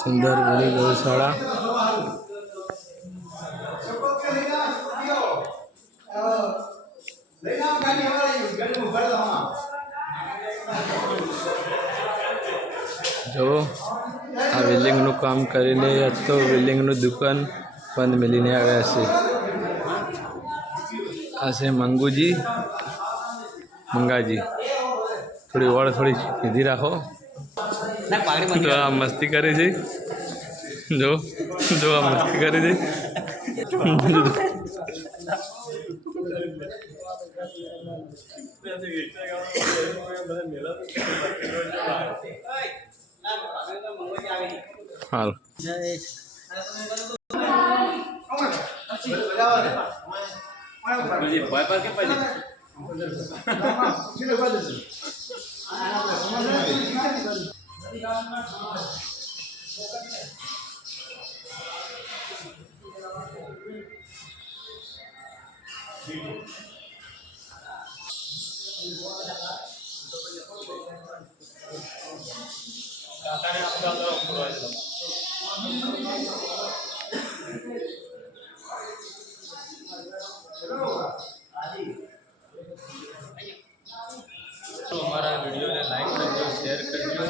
સુંદર ભરી ગૌશાળા જો આ વેલ્ડિંગનું કામ કરીને તો વેલ્ડિંગનું દુકાન બંધ મેલીને આવ્યા છે. આ છે મંગાજી થોડી ઓળ થોડી સીધી રાખો. જો આ મસ્તી કરે છે. જો આ મસ્તી કરે છે. હાલ તો हमारा वीडियो ने लाइक करजो, शेयर करजो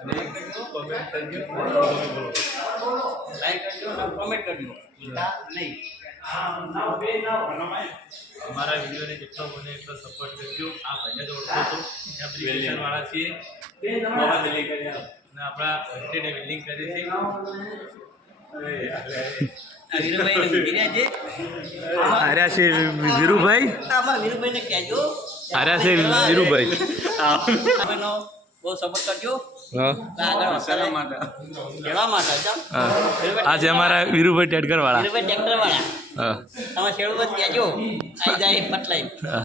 અને कमेंट करजो. लाइक करजो और कमेंट करजो. नहीं हमारा वीडियो ने जितना बने इतना सपोर्ट करजो. आप भैया जो ओळखो तो एप्लिकेशन वाला छे मोबाइल डिलीट કરી અને આપણા ઘંટીને બિલ્ડિંગ કરી છે. આર્યા છે વીરુભાઈ. વીરુભાઈને કહેજો. આર્યા છે વીરુભાઈ. બહુ સપોર્ટ કરજો. આજે અમારા વીરુભાઈ ટેડકર વાળા. તમે ખેડૂત કહેજો આવી જાય પટલાઈ.